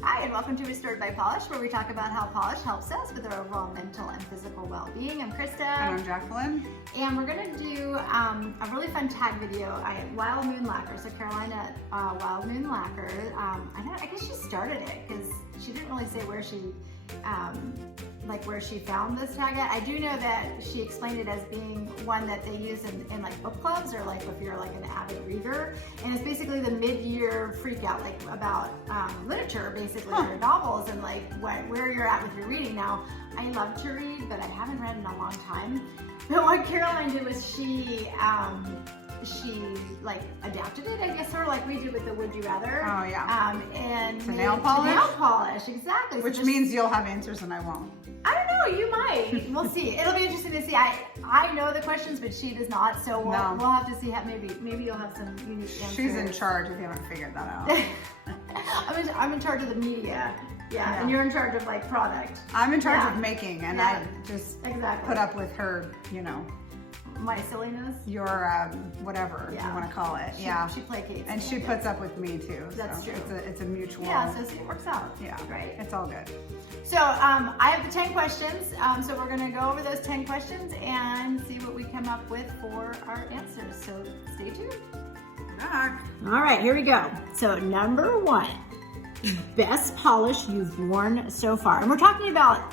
Hi, and welcome to Restored by Polish, where we talk about how polish helps us with our overall mental and physical well-being. I'm Krista. And I'm Jacqueline. And we're going to do a really fun tag video. Wild Moon Lacquer. So Carolina Wild Moon Lacquer. I guess she started it because she didn't really say where she found this tag at. I do know that she explained it as being one that they use in like book clubs, or like if you're like an avid reader. And it's basically the mid-year freak out, like about literature, basically, or novels, and like where you're at with your reading. Now, I love to read, but I haven't read in a long time. But what Caroline did was she like adapted it, I guess, sort of like we do with the Would You Rather. Oh yeah. And to nail polish. To nail polish, exactly. Which means you'll have answers and I won't. I don't know, you might. We'll see. It'll be interesting to see. I know the questions, but she does not, so we'll have to see how maybe you'll have some unique answers. She's in charge if you haven't figured that out. I'm in charge of the media. Yeah, and you're in charge of like product. I'm in charge of making, and I just put up with her, my silliness. Your whatever you want to call it. She placates. And she puts up with me too. That's so true. It's a mutual. Yeah, so see, it works out. Yeah, right. It's all good. So I have the 10 questions. So we're gonna go over those 10 questions and see what we come up with for our answers. So stay tuned. All right, here we go. So number 1, best polish you've worn so far, and we're talking about.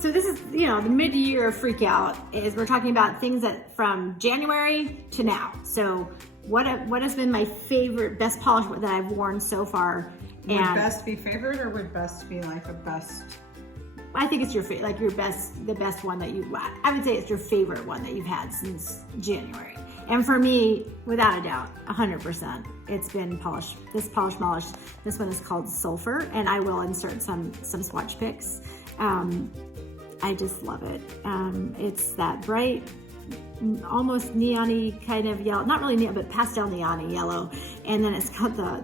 So this is, the mid-year freak out is we're talking about things that from January to now. So what has been my favorite best polish that I've worn so far? Would best be favorite, or would best be like a best? I think it's the best one that I would say it's your favorite one that you've had since January. And for me, without a doubt, 100%, it's been polish. This polish molish. This one is called Sulfur, and I will insert some swatch pics. I just love it. It's that bright, almost neon-y kind of yellow, not really neon, but pastel neon-y yellow. And then it's got the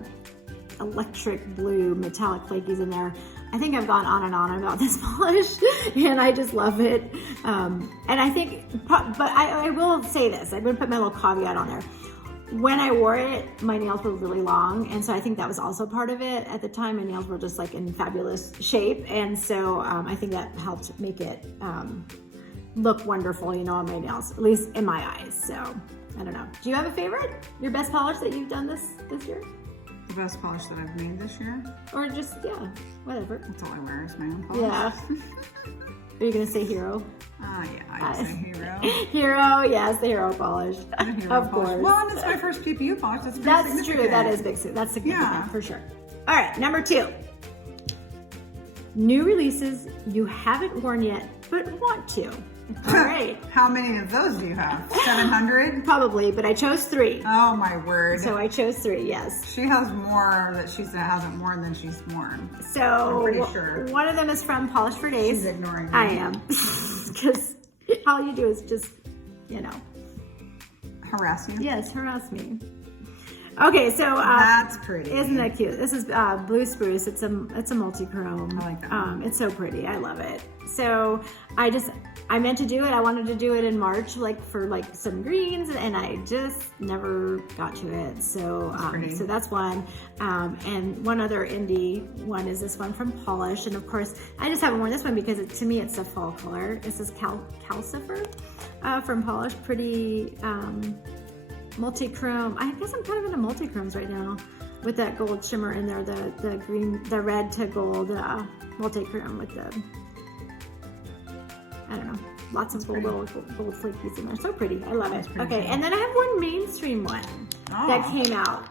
electric blue metallic flakies in there. I think I've gone on and on about this polish, and I just love it. And I think, but I will say this, I'm gonna put my little caveat on there. When I wore it, my nails were really long, and so I think that was also part of it. At the time, my nails were just like in fabulous shape, and so I think that helped make it look wonderful, on my nails, at least in my eyes. So I don't know. Do you have a favorite? Your best polish that you've done this year? The best polish that I've made this year? Or just, whatever. That's all I wear is my own polish. Yeah. Are you gonna say Hero? Yeah, I say Hero. Hero, yes, the Hero polish. Of course. Well, and it's my first PPU polish. That's true. That is big. That's significant for sure. All right, number 2. New releases you haven't worn yet, but want to. All right. How many of those do you have? 700? Probably, but I chose 3. Oh my word. So I chose 3, yes. She has more that she hasn't worn than she's worn. So I'm pretty sure. One of them is from Polish for Days. She's ignoring me. I am. Because all you do is just, harass you? Yes, harass me. Okay, so that's pretty. Isn't that cute? This is Blue Spruce. It's a multi-chrome. I like that. It's so pretty. I love it. So I meant to do it. I wanted to do it in March, for some greens, and I just never got to it. So so that's one. And one other indie one is this one from Polish, and of course I just haven't worn this one because to me it's a fall color. This is Calcifer from Polish. Pretty. Multi-chrome. I guess I'm kind of into multi-chromes right now with that gold shimmer in there, the green, the red to gold multi-chrome with the, I don't know, lots of gold flakies in there. So pretty. I love it. Okay, and then I have one mainstream one that came out,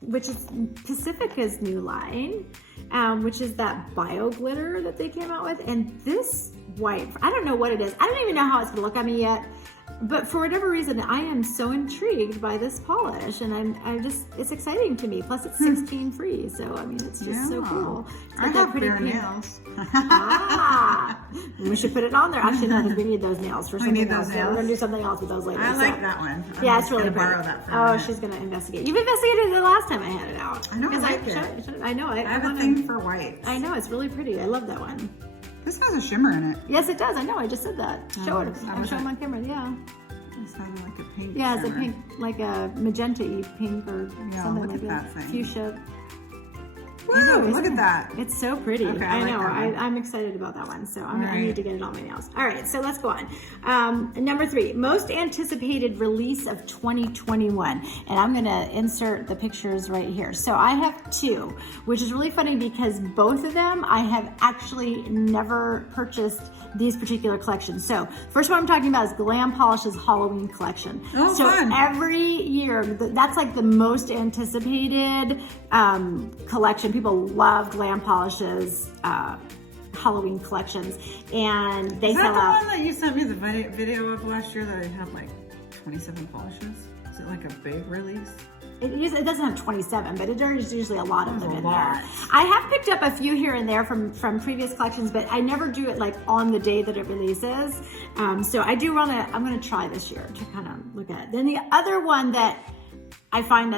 which is Pacifica's new line, which is that bio glitter that they came out with. And this white, I don't know what it is. I don't even know how it's gonna look on me yet. But for whatever reason, I am so intrigued by this polish, and it's exciting to me. Plus, it's 16 free, so I mean, it's just so cool. I have bare nails. We should put it on there. Actually, no, because we need those nails for something else. Nails. We're gonna do something else with those later. I like that one. Yeah, it's really pretty. Borrow that from she's gonna investigate. You've investigated it the last time I had it out. I know. I know. I have a thing for white. I know, it's really pretty. I love that one. This has a shimmer in it. Yes, it does. I know. I just said that. Show it. I'm showing my camera. Yeah. It's kind of like a pink. Yeah, it's a pink, like a magenta-y pink or something like that. Thing. Fuchsia. Woo, look at that. It's so pretty. Okay, I like know. that one. I'm excited about that one. So I right. need to get it on my nails. All right, so let's go on. Number 3, most anticipated release of 2021. And I'm going to insert the pictures right here. So I have 2, which is really funny because both of them I have actually never purchased these particular collections. So first one I'm talking about is Glam Polish's Halloween collection. Oh, so fun. every year, that's like the most anticipated collection. People love Glam Polish's Halloween collections, and they Is that sell the out. one that you sent me the video of last year that had like 27 polishes? Is it like a big release? It doesn't have 27, but there's usually a lot of them in lot. there. I have picked up a few here and there from previous collections, but I never do it like on the day that it releases. So I'm gonna try this year to kind of look at it. Then the other one that I find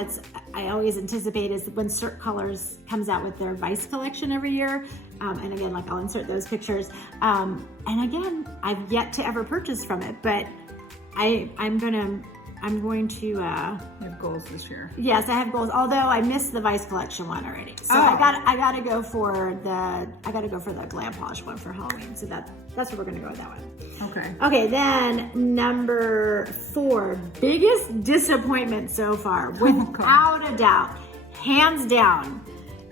I always anticipate is when Cert Colors comes out with their Vice collection every year. And again, like I'll insert those pictures. And again, I've yet to ever purchase from it, but I'm going to You have goals this year. Yes, I have goals. Although I missed the Vice collection one already, so Oh. I gotta go for the Glam Polish one for Halloween. So that's what we're gonna go with that one. Okay. Okay, then number 4, biggest disappointment so far, without a doubt, hands down,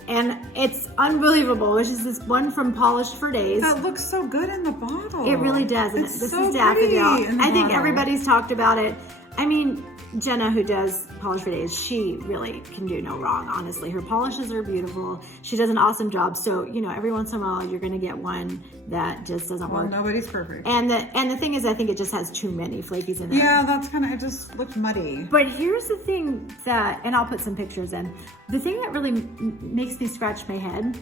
and it's unbelievable. Which is this one from Polished for Days. That looks so good in the bottle. It really does. And It's this so is Daffodil. pretty in the I think bottle. everybody's talked about it. I mean, Jenna, who does Polish for Days, she really can do no wrong, honestly. Her polishes are beautiful. She does an awesome job. So, every once in a while, you're going to get one that just doesn't Well, work. nobody's perfect. And the thing is, I think it just has too many flakies in there. Yeah, that's it just looks muddy. But here's the thing and I'll put some pictures in. The thing that really makes me scratch my head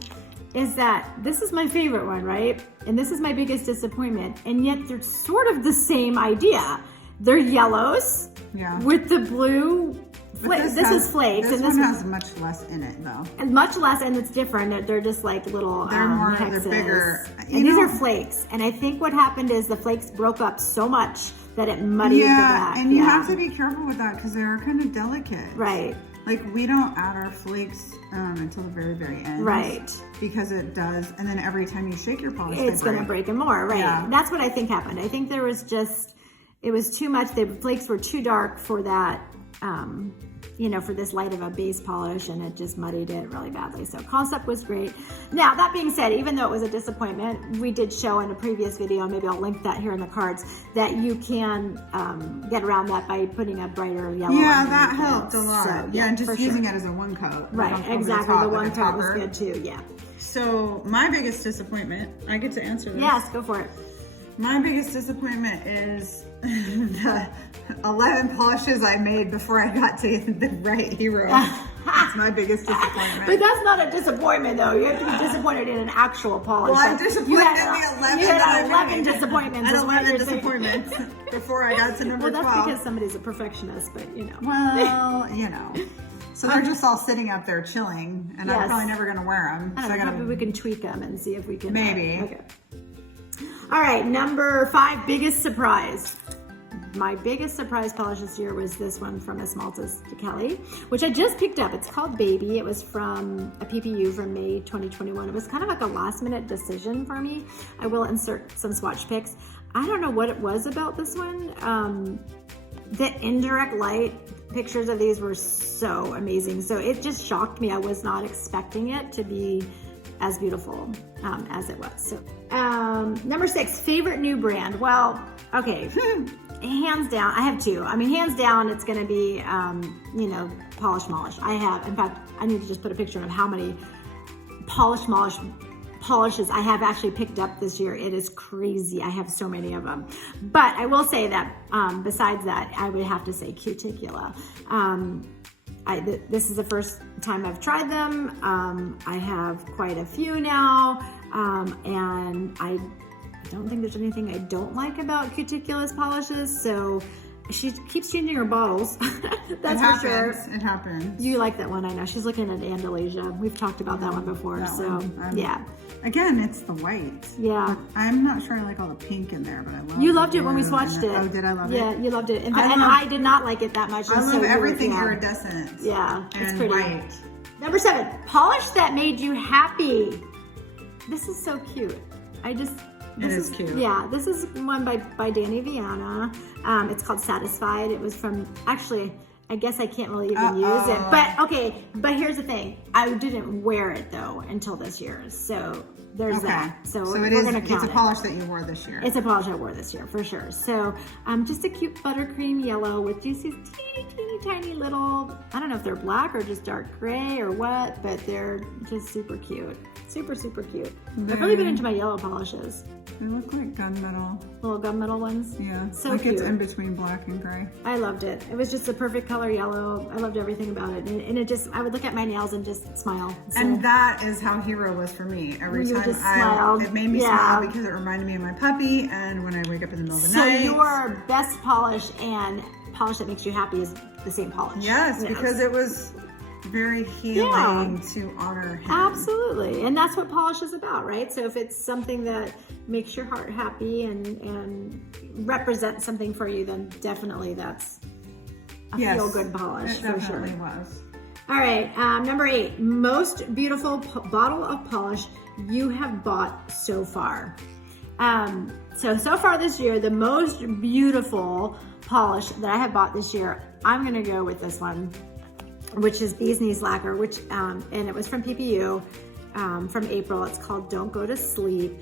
is that this is my favorite one, right? And this is my biggest disappointment. And yet they're sort of the same idea. They're yellows with the blue. This is flakes. This and one has much less in it, though. And much less, and it's different. They're just like little They're hexes. they're bigger. And these are flakes. And I think what happened is the flakes broke up so much that it muddied the black. And you have to be careful with that because they are kind of delicate. Right. Like we don't add our flakes until the very, very end. Right. Because it does, and then every time you shake your polish, It's going to break them more. Right. Yeah. That's what I think happened. I think it was too much. The flakes were too dark for that, for this light of a base polish, and it just muddied it really badly. So concept was great. Now, that being said, even though it was a disappointment, we did show in a previous video, maybe I'll link that here in the cards, that you can get around that by putting a brighter yellow. Yeah, that helped a lot. So, and just using sure. it as a one coat. Right, exactly. The one coat was good too, yeah. So my biggest disappointment, I get to answer this. Yes, go for it. My biggest disappointment is the 11 polishes I made before I got to the right hero. That's my biggest disappointment. But that's not a disappointment, though. You have to be disappointed in an actual polish. Well, I'm disappointed in the 11 You had that I 11 made. disappointments. And is what 11 you're saying. disappointments before I got to number 12. Well, that's because somebody's a perfectionist, but Well, So they're just all sitting up there chilling, and I'm Yes. probably never going to wear them. I don't know, maybe we can tweak them and see if we can. Maybe. Okay. All right, number 5, biggest surprise. My biggest surprise polish this year was this one from Esmaltes de Kelly, which I just picked up. It's called Baby. It was from a PPU from May 2021. It was kind of like a last minute decision for me. I will insert some swatch pics. I don't know what it was about this one. The indirect light pictures of these were so amazing. So it just shocked me. I was not expecting it to be as beautiful as it was. So number 6, favorite new brand. Well, okay. Hands down, I have 2. I mean, hands down, it's going to be, Polish Molish. In fact, I need to just put a picture of how many Polish Molish polishes I have actually picked up this year. It is crazy. I have so many of them. But I will say that besides that, I would have to say Cuticula. This is the first time I've tried them. I have quite a few now, and I don't think there's anything I don't like about Cuticula's polishes. So she keeps changing her bottles. That's for sure. It happens. You like that one, I know. She's looking at Andalasia. We've talked about that one before. Yeah. Again, it's the white. Yeah. I'm not sure I like all the pink in there, but I love it. You loved it when we swatched it. Oh, did I love it? Yeah, you loved it. I did not like it that much. I love everything iridescent. Yeah, it's and pretty. white. Number 7, polish that made you happy. This is so cute. This is cute. Yeah, this is one by Danny Viana. It's called Satisfied. It was from, actually, I guess I can't really even use it. But okay, but here's the thing. I didn't wear it though until this year. So there's that. So we're gonna count it. It's a polish that you wore this year. It's a polish I wore this year for sure. So just a cute buttercream yellow with just these teeny tiny little, I don't know if they're black or just dark gray or what, but they're just super cute. Super cute. I've really been into my yellow polishes. They look like gunmetal. Little gunmetal ones. Yeah, so like cute. It's in between black and gray. I loved it. It was just a perfect color yellow. I loved everything about it. And it just, I would look at my nails and just smile. So, and that is how Hero was for me. Every you time just smiled. it made me smile because it reminded me of my puppy, and when I wake up in the middle of the night. So your best polish and polish that makes you happy is the same polish. Yes, because it was very healing to honor him. Absolutely. And that's what polish is about, right? So if it's something that makes your heart happy and represents something for you, then definitely that's a feel-good polish it for sure. definitely was. All right, number 8, most beautiful bottle of polish you have bought so far. So far this year, the most beautiful polish that I have bought this year, I'm gonna go with this one, which is Bee's Knees Lacquer, which, and it was from PPU, from April. It's called Don't Go to Sleep.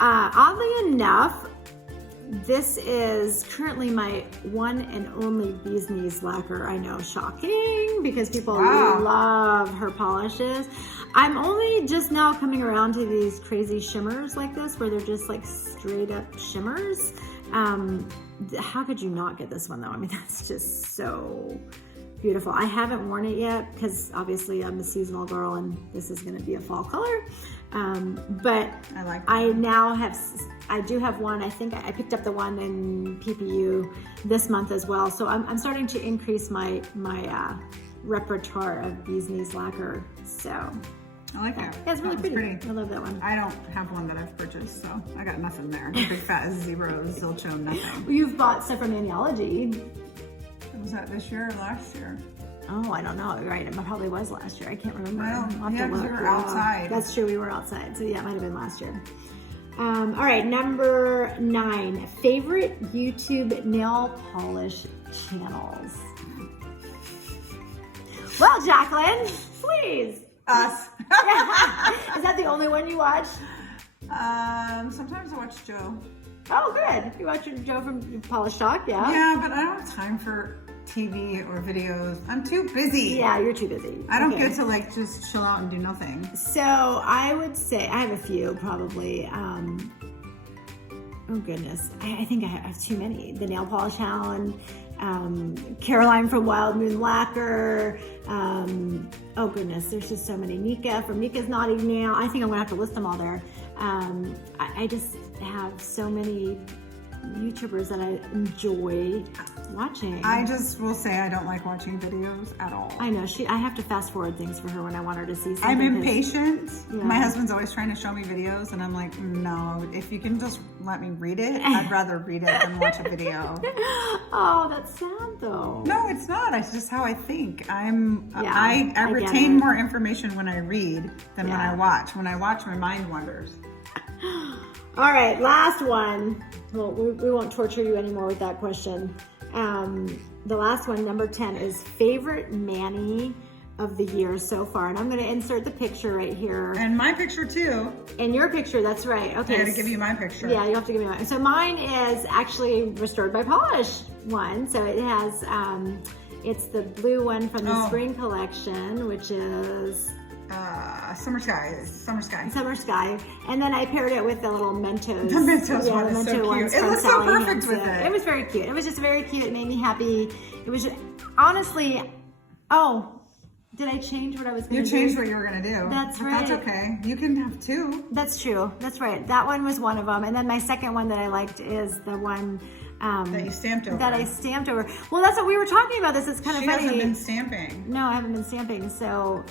Oddly enough, this is currently my one and only Bee's Knees Lacquer. I know, shocking, because people love her polishes. I'm only just now coming around to these crazy shimmers like this, where they're just like straight up shimmers. How could you not get this one though? I mean, that's just so beautiful. I haven't worn it yet because obviously I'm a seasonal girl and this is going to be a fall color. But I do have one. I think I picked up the one in PPU this month as well. So I'm starting to increase my repertoire of Bee's Knees Lacquer. So I like it. Yeah, it's really pretty. I love that one. I don't have one that I've purchased, so I got nothing there. Big fat zero, zilcho, nothing. You've bought stuff from Maniology. Was that this year or last year? Oh, I don't know. Right, it probably was last year. I can't remember. Well, yeah, because we were outside. That's true, we were outside. So yeah, it might have been last year. All right, number 9. Favorite YouTube nail polish channels. Well, Jacqueline, please. Us. Is that the only one you watch? Sometimes I watch Joe. Oh, good. You watch Joe from Polish Talk, yeah? Yeah, but I don't have time for TV or videos. I'm too busy. Yeah, you're too busy. I don't get to like just chill out and do nothing. So I would say, I have a few probably. Oh goodness, I think I have too many. The Nail Polish Hound, Caroline from Wild Moon Lacquer. Oh goodness, there's just so many. Nika from Nika's Naughty Nail. I think I'm gonna have to list them all there. I just have so many YouTubers that I enjoy watching. I just will say I don't like watching videos at all. I know, I have to fast forward things for her when I want her to see something. I'm impatient. Yeah. My husband's always trying to show me videos and I'm like, no, if you can just let me read it, I'd rather read it than watch a video. Oh, that's sad though. No, it's not. It's just how I think. I it. retain more information when I read than when I watch. When I watch, my mind wanders. All right, last one. Well, we won't torture you anymore with that question. The last one, number 10, is favorite Manny of the year so far. And I'm going to insert the picture right here. And my picture too. And your picture, that's right. Okay. I had to give you my picture. Yeah, you have to give me mine. So mine is actually Restored by Polish one. So it has, it's the blue one from the spring collection, which is... Summer Sky. And then I paired it with the little Mentos. The Mentos one is so cute. It looks so perfect with it. It was very cute. It was just very cute. It made me happy. It was just, honestly, did I change what I was going to do? You changed what you were going to do. That's right. That's okay. You can have two. That's true. That's right. That one was one of them. And then my second one that I liked is the one that you stamped over. That I stamped over. Well, that's what we were talking about. This is kind of funny. She hasn't been stamping. No, I haven't been stamping. So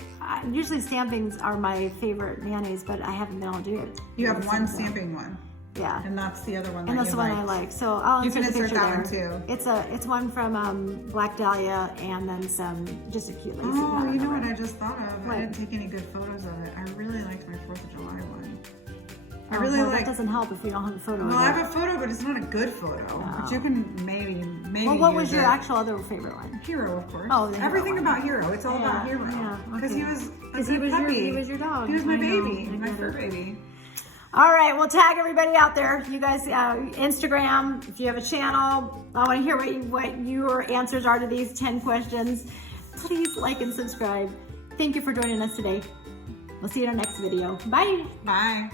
usually stampings are my favorite Manny's, but I haven't been able to do it. You have one stamping one. Yeah. And that's the other one that And that's you the one I liked. like. So I'll You can insert the insert picture that one there. too. It's one from Black Dahlia and then some just a cute lacy. Oh, you know pattern. what I just thought of? What? I didn't take any good photos of it. I really liked my 4th of July one. I Oh, really well, like. that doesn't help if you don't have a photo. Well, of I it. have a photo, but it's not a good photo. But you can maybe Well, what was use your it. actual other favorite one? Hero, of course. Oh, the Hero everything one. about Hero. It's all about Hero. Yeah, Because okay. he was a 'Cause he good was puppy. he was your dog. He was my I know, baby, I my get fur it. baby. All right, well, tag everybody out there. You guys, Instagram, if you have a channel, I want to hear what your answers are to these 10 questions. Please like and subscribe. Thank you for joining us today. We'll see you in our next video. Bye. Bye.